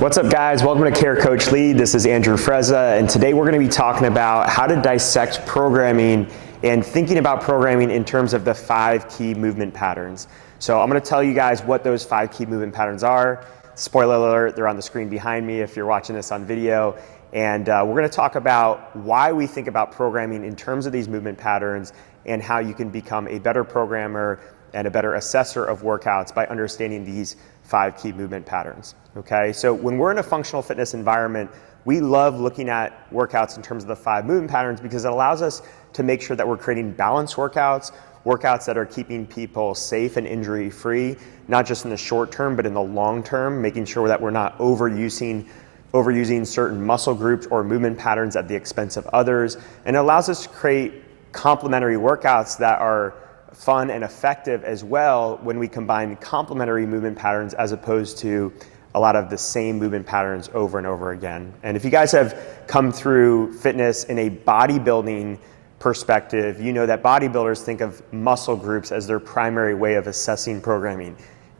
What's up, guys? Welcome to Care Coach Lead. This is Andrew Frezza, and today we're going to be talking about how to dissect programming and thinking about programming in terms of the 5 key movement patterns. So I'm going to tell you guys what those 5 key movement patterns are. Spoiler alert, they're on the screen behind me if you're watching this on video. And we're going to talk about why we think about programming in terms of these movement patterns and how you can become a better programmer and a better assessor of workouts by understanding these 5 key movement patterns. Okay, so when we're in a functional fitness environment, we love looking at workouts in terms of the 5 movement patterns because it allows us to make sure that we're creating balanced workouts that are keeping people safe and injury free, not just in the short term, but in the long term, making sure that we're not overusing certain muscle groups or movement patterns at the expense of others. And it allows us to create complementary workouts that are fun and effective as well when we combine complementary movement patterns as opposed to a lot of the same movement patterns over and over again. And if you guys have come through fitness in a bodybuilding perspective, you know that bodybuilders think of muscle groups as their primary way of assessing programming.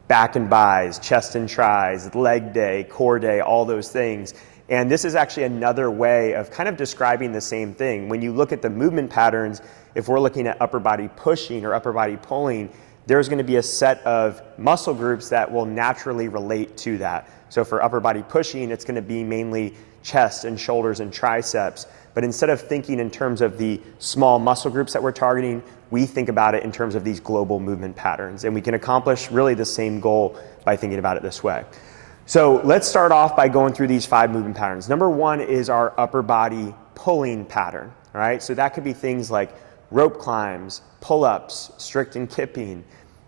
Back and bis, chest and tris, leg day, core day, all those things. And this is actually another way of kind of describing the same thing. When you look at the movement patterns, if we're looking at upper body pushing or upper body pulling, there's going to be a set of muscle groups that will naturally relate to that. So for upper body pushing, it's going to be mainly chest and shoulders and triceps. But instead of thinking in terms of the small muscle groups that we're targeting, we think about it in terms of these global movement patterns. And we can accomplish really the same goal by thinking about it this way. So let's start off by going through these 5 movement patterns. Number 1 is our upper body pulling pattern. All right, so that could be things like rope climbs, pull-ups, strict and kipping.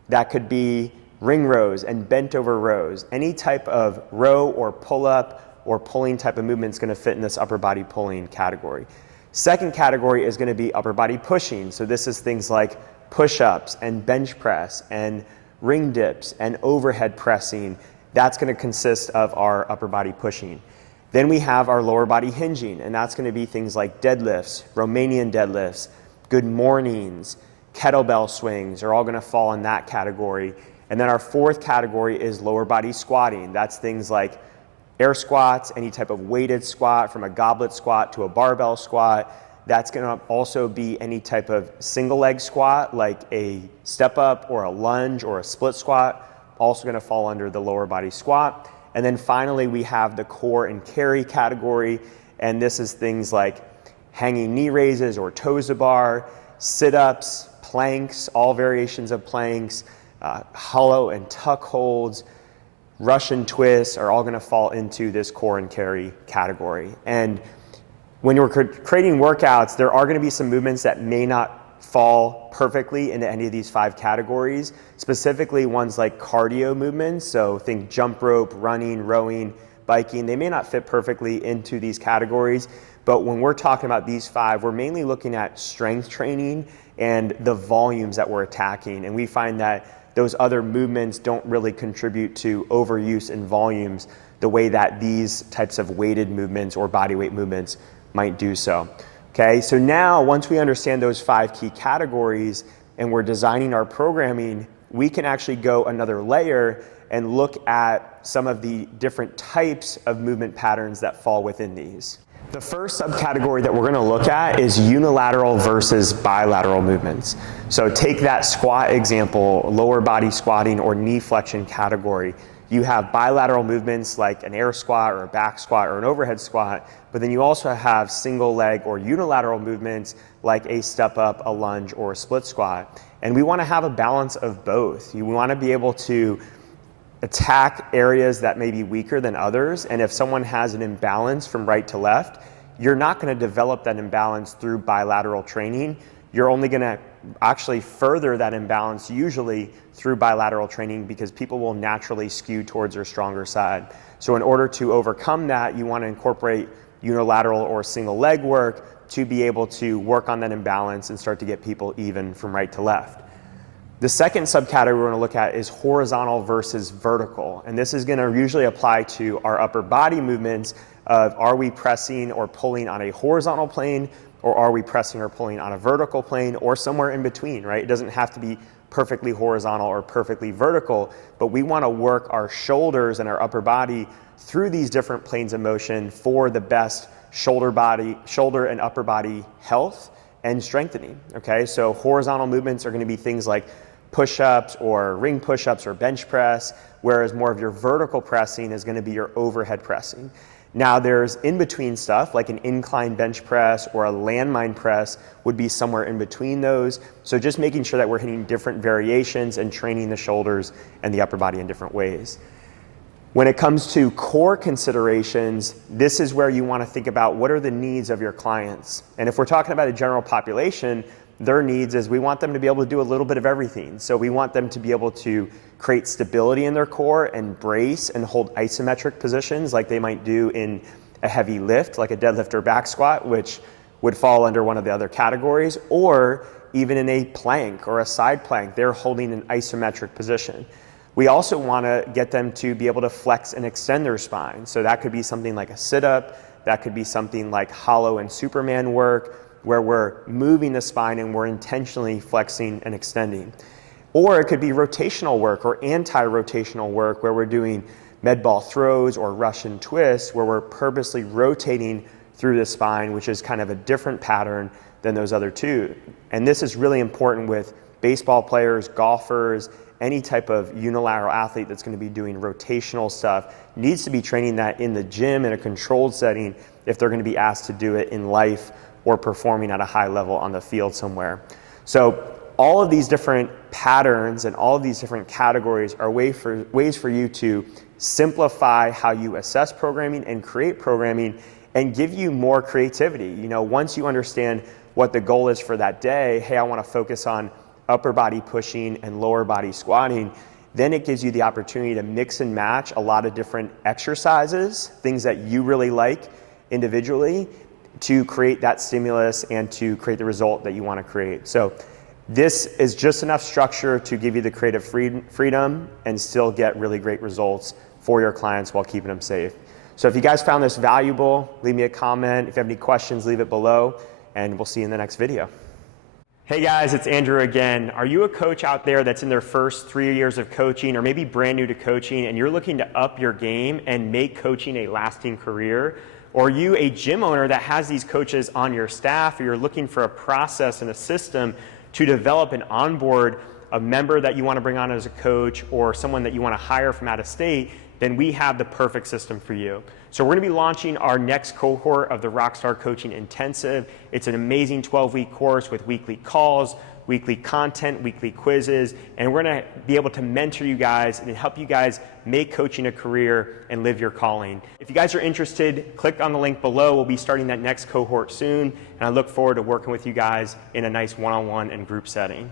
That could be ring rows and bent over rows. Any type of row or pull-up or pulling type of movement is going to fit in this upper body pulling category. Second category is going to be upper body pushing. So this is things like push-ups and bench press and ring dips and overhead pressing. That's going to consist of our upper body pushing. Then we have our lower body hinging, and that's going to be things like deadlifts, Romanian deadlifts, good mornings, kettlebell swings are all going to fall in that category. And then our 4th category is lower body squatting. That's things like air squats, any type of weighted squat, from a goblet squat to a barbell squat. That's going to also be any type of single leg squat, like a step up or a lunge or a split squat, also going to fall under the lower body squat. And then finally, we have the core and carry category. And this is things like hanging knee raises or toes to bar, sit-ups, planks, all variations of planks, hollow and tuck holds, Russian twists are all going to fall into this core and carry category. And when you're creating workouts, there are going to be some movements that may not fall perfectly into any of these 5 categories, specifically ones like cardio movements. So think jump rope, running, rowing, biking. They may not fit perfectly into these categories, but when we're talking about these 5, we're mainly looking at strength training and the volumes that we're attacking. And we find that those other movements don't really contribute to overuse in volumes the way that these types of weighted movements or bodyweight movements might do so. Okay, so now once we understand those 5 key categories and we're designing our programming, we can actually go another layer and look at some of the different types of movement patterns that fall within these. The first subcategory that we're going to look at is unilateral versus bilateral movements. So take that squat example, lower body squatting or knee flexion category. You have bilateral movements like an air squat or a back squat or an overhead squat, but then you also have single leg or unilateral movements like a step up, a lunge, or a split squat. And we want to have a balance of both. We want to be able to attack areas that may be weaker than others. And if someone has an imbalance from right to left, you're not going to develop that imbalance through bilateral training. You're only going to actually further that imbalance usually through bilateral training because people will naturally skew towards their stronger side. So in order to overcome that, you want to incorporate unilateral or single leg work to be able to work on that imbalance and start to get people even from right to left. The second subcategory we're going to look at is horizontal versus vertical. And this is going to usually apply to our upper body movements of are we pressing or pulling on a horizontal plane, or are we pressing or pulling on a vertical plane, or somewhere in between, right? It doesn't have to be perfectly horizontal or perfectly vertical, but we want to work our shoulders and our upper body through these different planes of motion for the best shoulder and upper body health and strengthening, okay? So horizontal movements are gonna be things like push-ups or ring push-ups or bench press, whereas more of your vertical pressing is gonna be your overhead pressing. Now there's in-between stuff like an incline bench press or a landmine press would be somewhere in between those. So just making sure that we're hitting different variations and training the shoulders and the upper body in different ways. When it comes to core considerations, this is where you want to think about what are the needs of your clients. And if we're talking about a general population, their needs is we want them to be able to do a little bit of everything. So we want them to be able to create stability in their core and brace and hold isometric positions like they might do in a heavy lift, like a deadlift or back squat, which would fall under one of the other categories, or even in a plank or a side plank, they're holding an isometric position. We also want to get them to be able to flex and extend their spine. So that could be something like a sit-up, that could be something like hollow and Superman work, where we're moving the spine and we're intentionally flexing and extending. Or it could be rotational work or anti-rotational work where we're doing med ball throws or Russian twists where we're purposely rotating through the spine, which is kind of a different pattern than those other two. And this is really important with baseball players, golfers, any type of unilateral athlete that's going to be doing rotational stuff needs to be training that in the gym in a controlled setting if they're going to be asked to do it in life or performing at a high level on the field somewhere. So all of these different patterns and all of these different categories are ways for you to simplify how you assess programming and create programming and give you more creativity. You know, once you understand what the goal is for that day, hey, I want to focus on upper body pushing and lower body squatting, then it gives you the opportunity to mix and match a lot of different exercises, things that you really like individually, to create that stimulus and to create the result that you want to create. So this is just enough structure to give you the creative freedom and still get really great results for your clients while keeping them safe. So if you guys found this valuable, leave me a comment. If you have any questions, leave it below, and we'll see you in the next video. Hey guys, it's Andrew again. Are you a coach out there that's in their first 3 years of coaching or maybe brand new to coaching and you're looking to up your game and make coaching a lasting career? Or are you a gym owner that has these coaches on your staff, or you're looking for a process and a system to develop and onboard a member that you want to bring on as a coach or someone that you want to hire from out of state? Then we have the perfect system for you. So we're going to be launching our next cohort of the Rockstar Coaching Intensive. It's an amazing 12-week course with weekly calls, weekly content, weekly quizzes, and we're going to be able to mentor you guys and help you guys make coaching a career and live your calling. If you guys are interested, click on the link below. We'll be starting that next cohort soon, and I look forward to working with you guys in a nice one-on-one and group setting.